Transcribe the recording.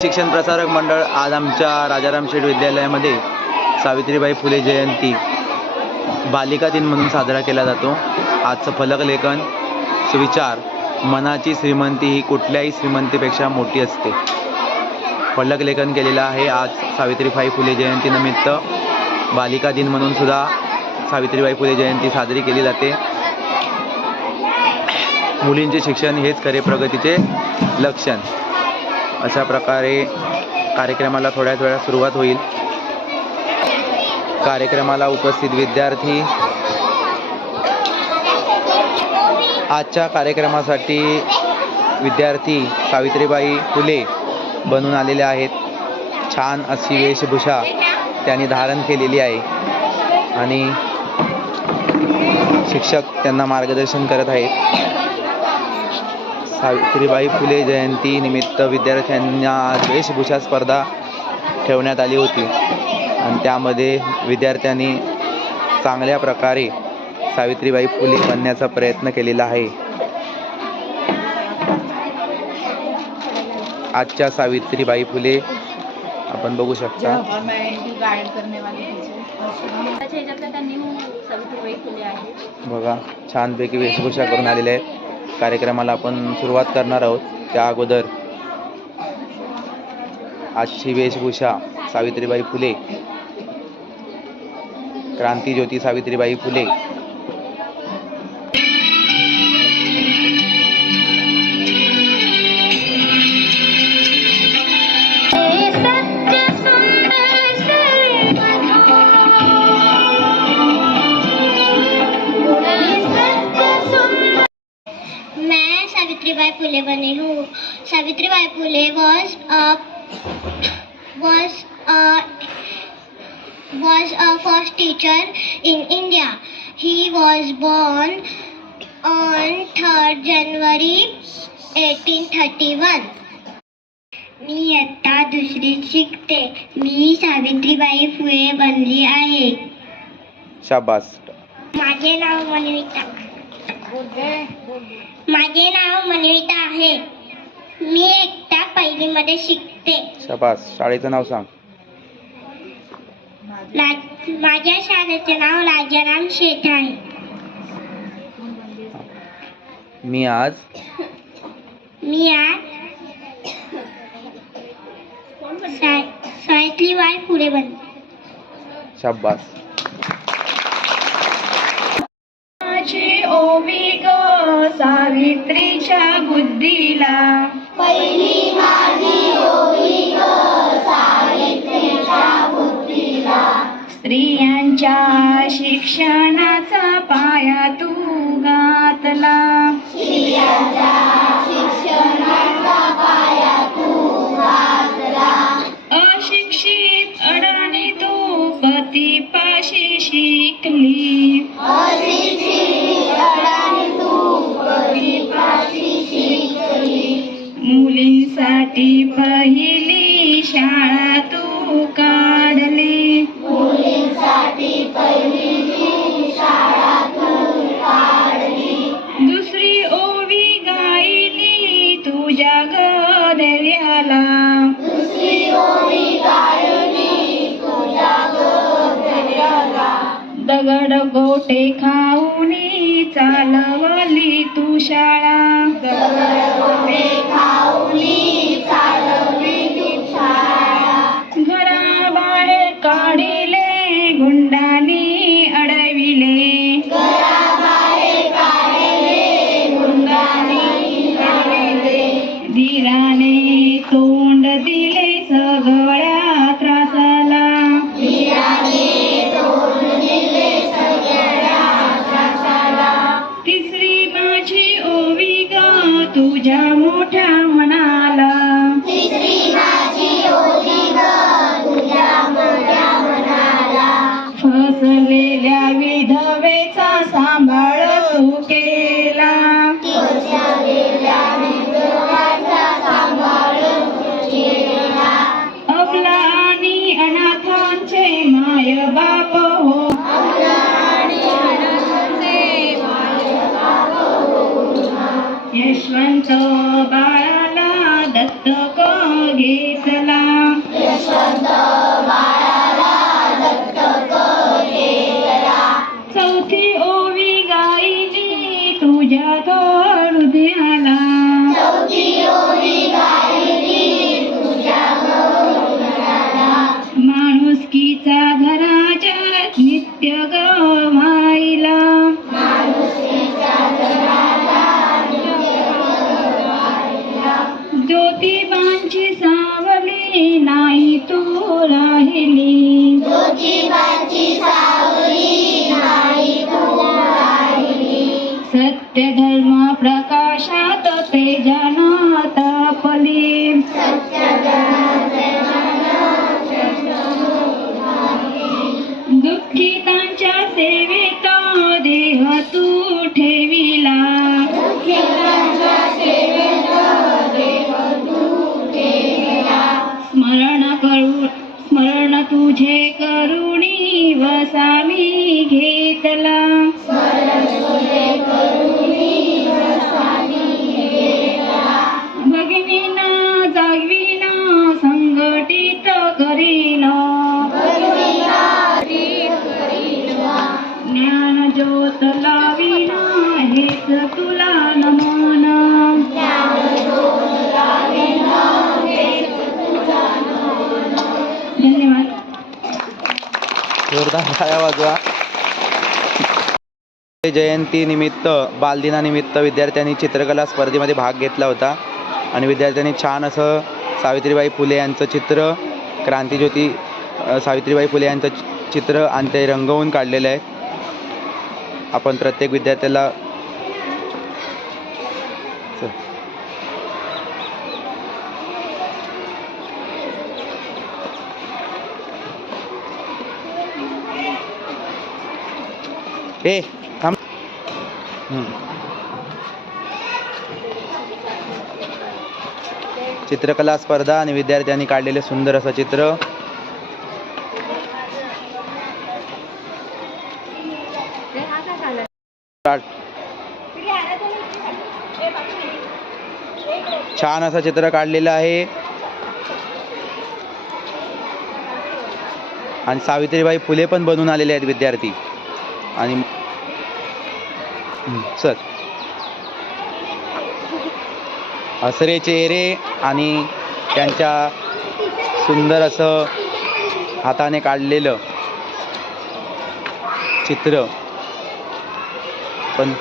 शिक्षण प्रसारक मंडळ आज आमच्या राजाराम शेठ विद्यालयामध्ये सावित्रीबाई फुले जयंती बालिका दिन म्हणून साजरा केला जातो। आजचं फलकलेखन सुविचार मनाची श्रीमंती ही कुठल्याही श्रीमंतीपेक्षा मोठी असते। फलकलेखन केलेलं आहे। आज सावित्रीबाई फुले जयंतीनिमित्त बालिका दिन म्हणून सुद्धा सावित्रीबाई फुले जयंती साजरी केली जाते। मुलींचे शिक्षण हेच खरे प्रगतीचे लक्षण। अशा प्रकारे कार्यक्रमाला थोड्याच वेळात सुरुवात होईल। कार्यक्रमाला उपस्थित विद्यार्थी आजच्या कार्यक्रमासाठी विद्यार्थी सावित्रीबाई फुले बनून आलेले आहेत। छान अशी वेशभूषा त्यांनी धारण केलेली आहे आणि शिक्षक त्यांना मार्गदर्शन करत आहेत। सावित्रीबाई फुले जयंती निमित्त विद्यार्थ्यांना वेशभूषा स्पर्धा ठेवण्यात आली होती आणि त्यामध्ये विद्यार्थ्यांनी चांगल्या प्रकारे सावित्रीबाई फुले बनण्याचा प्रयत्न केलेला आहे। आजच्या सावित्रीबाई फुले आपण बघू शकता। बघा छानपैकी वेशभूषा करून आलेले आहेत। कार्यक्रमाला आपण सुरुवात करणार आहोत। त्या अगोदर आजची वेशभूषा सावित्रीबाई फुले, क्रांतिज्योती सावित्रीबाई फुले। सावित्रीबाई फुले बनी हूँ। Savitribai Phule was a first teacher in India. He was born on 3rd January 1831. मी इयत्ता दुसरीत शिकते। मी सावित्रीबाई फुले बनली आहे। शाबास। माझे नाव मनविता आहे। मी एकटा पहिलीमध्ये शिकते। शाबास। शाळेचं नाव सांग। माझ्या शाळेचे नाव राजाराम शेठ आहे। मी आज सावित्रीबाई फुले बनली। शाबास। ओवी ग सावित्रीच्या बुद्धीला, पहिली माझी ओवी ग सावित्रीच्या बुद्धीला। स्त्रियांच्या शिक्षणाचा पाया तू घातला, स्त्रियांच्या शिक्षणाचा पाया तू घातला। अशिक्षित अडाणी तू पतीपाशी शिकली, मुलींसाठी पहिली शाळा तू काढली, मुलींसाठी पहिली शाळा तू काढली। दुसरी ओवी गायली तुझ्या गधर्याला, दुसरी ओवी गायली तुझ्या गधर्याला। दगड गोटे खाऊनी चालवली तू शाळा, दगड गोटे खाऊनी चालवली तू शाळा। घराबाहेर काढिले गुंडांनी अडविले, घराबाहेर काढले गुंडांनी अडविले। धीराने तोंड दिले सगळ्या त्रासाला, धीराने तोंड दिले सगळ्या त्रासाला। तिसरी माझी ओवी ग तुझ्या मोठ्या मनाला, तिसरी माझी ओवी ग तुझ्या मोठ्या मनाला। फसलेल्या विधवेचा सांभाळ तू केला, फसलेल्या विधवाचा सांभाळ तू केला। अबला आणि अनाथांचे माय बाप हो, यशवंत बाळाला दत्तक घेतले, राहिली सत्य धर्म प्रकाशात तेजानं तापली दुःखितांच्या सेवेत देह तू ठेविला स्मरण तुझे करुणी वसामी घेतला भगिनीना जागविना संघटित करीना ज्ञान ज्योत लाविना हेच तुला नमन धन्यवाद. जोरदार टाळ्या वाजवा. जयंती निमित्त बालदिनानिमित्त विद्यार्थ्यांनी चित्रकला स्पर्धेमध्ये भाग घेतला होता आणि विद्यार्थ्यांनी छान असं सावित्रीबाई फुले यांचं चित्र क्रांतिज्योती सावित्रीबाई फुले यांचं चित्र आणि ते रंगवून काढलेलं आहे. आपण प्रत्येक विद्यार्थ्याला ए थांब. चित्रकला स्पर्धा आणि विद्यार्थ्यांनी काढलेले सुंदर असं चित्र. छान असं चित्र काढलेलं आहे आणि सावित्रीबाई फुले पण बनून आलेले आहेत विद्यार्थी. आणि सर हसरे चेहरे आणि त्यांच्या सुंदर असं हाताने काढलेलं चित्र पण